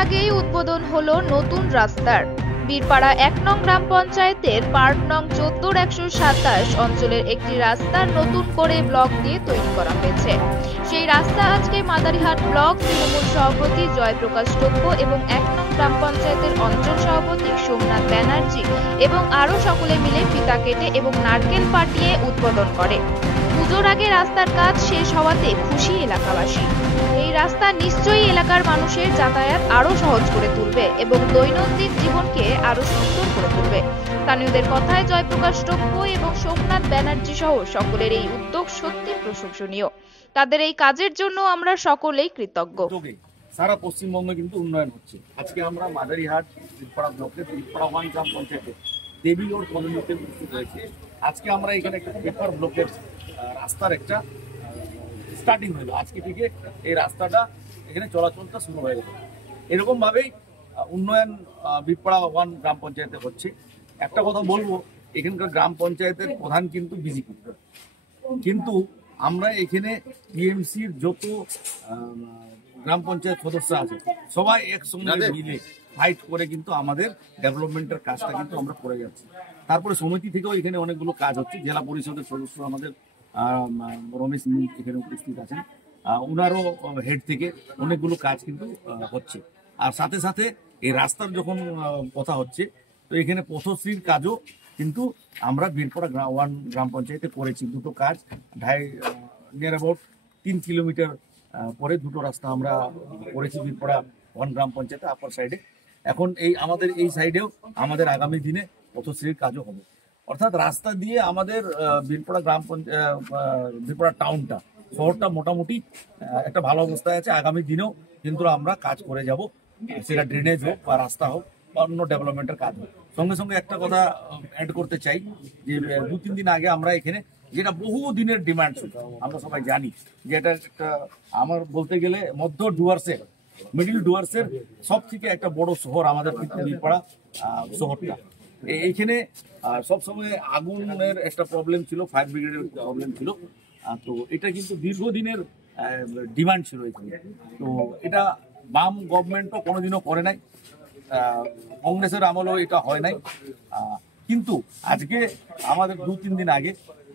আগেই উদ্বোধন হলো নতুন রাস্তার। বীরপাড়া ১ নং গ্রাম পঞ্চায়েতের পার্ক নং ১৪-১২৭ অঞ্চলের একটি রাস্তার নতুন করে ব্লক দিয়ে তৈরি করা হয়েছে। সেই রাস্তা আজকে মাদারিহাট ব্লক তৃণমূল সভাপতি জয়প্রকাশ টপ্পো এবং ১ নং গ্রাম পঞ্চায়েতের অঞ্চল সভাপতি সোমনাথ ব্যানার্জি এবং আরো সকলে মিলে ফিতা কেটে এবং নারকেল ফাটিয়ে উদ্বোধন করে। পুজোর আগে রাস্তার কাজ শেষ হওয়াতে খুশি এলাকাবাসী। এই রাস্তা নিশ্চয়ই এলাকার মানুষের যাতায়াত আরো সহজ করে তুলবে এবং দৈনন্দিন জীবনকে আরো সুন্দর করে তুলবে। স্থানীয়দের কথায় জয়প্রকাশ টপ্পো এবং সোমনাথ ব্যানার্জি সহ সকলের এই উদ্যোগ সত্যি প্রশংসনীয়। তাদের এই কাজের জন্য আমরা সকলেই কৃতজ্ঞ। সারা পশ্চিমবঙ্গে কিন্তু উন্নয়ন হচ্ছে। আজকে আমরা মাদারিহাট বীরপাড়া ব্লকের বীরপাড়া 1 গ্রাম পঞ্চায়েতে দেবীগড় কলোনিতে উপস্থিত হয়েছি। আজকে আমরা এখানে একটা পেপার ব্লকের রাস্তার একটা স্টার্টিং হলো। আজকে থেকে এই রাস্তাটা এখানে চলাচলটা শুরু হয়ে গেল। এরকম ভাবেই উন্নয়ন বীরপাড়া 1 গ্রাম পঞ্চায়েতে হচ্ছে। একটা কথা বলবো, এখানকার গ্রাম পঞ্চায়েতের প্রধান কিন্তু বিজেপি, কিন্তু আমরা এখানে টিএমসির যত গ্রাম পঞ্চায়েত সদস্য আছে সবাই একসঙ্গে মিলে ফাইট করে কিন্তু আমাদের ডেভেলপমেন্টের কাজটা কিন্তু আমরা করে যাচ্ছি। তারপরে সমিতি থেকেও এখানে অনেকগুলো কাজ হচ্ছে। জেলা পরিষদের সদস্য আমাদের রমেশ এখানে উপস্থিত আছেন, ওনারও হেড থেকে অনেকগুলো কাজ কিন্তু হচ্ছে। আর সাথে সাথে এই রাস্তার যখন কথা হচ্ছে, তো এখানে পথশ্রীর কাজও কিন্তু আমরা বীরপাড়া 1 গ্রাম পঞ্চায়েতে করেছি। দুটো কাজ নিয়ার অ্যাবাউট 3 কিলোমিটার পরে দুটো রাস্তা আমরা করেছি বীরপাড়া 1 গ্রাম পঞ্চায়েতে আপার সাইডে। এখন আমাদের এই সাইডেও আমাদের আগামী দিনে পথশ্রীর কাজও হবে। অর্থাৎ রাস্তা দিয়ে আমাদের বীরপাড়া গ্রাম পঞ্চায়েত বীরপাড়া টাউনটা শহরটা মোটামুটি একটা ভালো অবস্থায় আছে। আগামী দিনেও কিন্তু আমরা কাজ করে যাব, সেটা ড্রেনেজ হোক বা রাস্তা হোক বা অন্য ডেভেলপমেন্টের কাজ হোক। সঙ্গে সঙ্গে একটা কথা অ্যাড করতে চাই যে 2-3 দিন আগে আমরা এখানে যেটা বহু দিনের ডিমান্ড ছিল, আমরা সবাই জানি যে এটা একটা আমার বলতে গেলে মিডিল ডুয়ার্সের সব থেকে একটা বড় শহর আমাদের বীরপাড়া শহরটা। এইখানে সবসময় আগুনের একটা প্রবলেম ছিল, ফায়ার ব্রিগেডের প্রবলেম ছিল। তো এটা কিন্তু দীর্ঘদিনের ডিমান্ড ছিল এখানে। তো এটা বাম গভর্নমেন্টও কোনোদিনও করে নাই, কংগ্রেসের আমলেও এটা হয় নাই। কিন্তু আজকে আমাদের 2-3 দিন আগে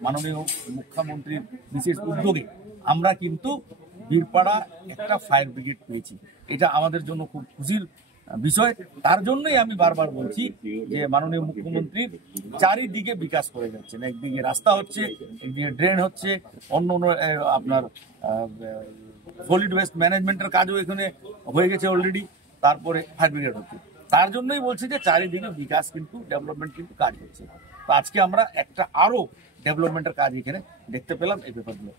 মাননীয় মুখ্যমন্ত্রীর বিশেষ উদ্যোগে আমরা কিন্তু বীরপাড়া একটা ফায়ার ব্রিগেড পেয়েছি। এটা আমাদের জন্য খুব খুশির বিষয়। তার জন্যই আমি বারবার বলছি যে মাননীয় মুখ্যমন্ত্রীর চারিদিকে বিকাশ করে যাচ্ছেন। একদিকে রাস্তা হচ্ছে, একদিকে ড্রেন হচ্ছে, অন্য আপনার সলিড ওয়েস্ট ম্যানেজমেন্টের কাজও এখানে হয়ে গেছে অলরেডি, তারপরে ফায়ার ব্রিগেড হচ্ছে। তার জন্যই বলছি যে চারিদিকে বিকাশ কিন্তু ডেভেলপমেন্ট কিন্তু কাজ হচ্ছে। তো আজকে আমরা একটা আরো ডেভেলপমেন্টের কাজ এখানে দেখতে পেলাম এই ব্যাপারগুলো।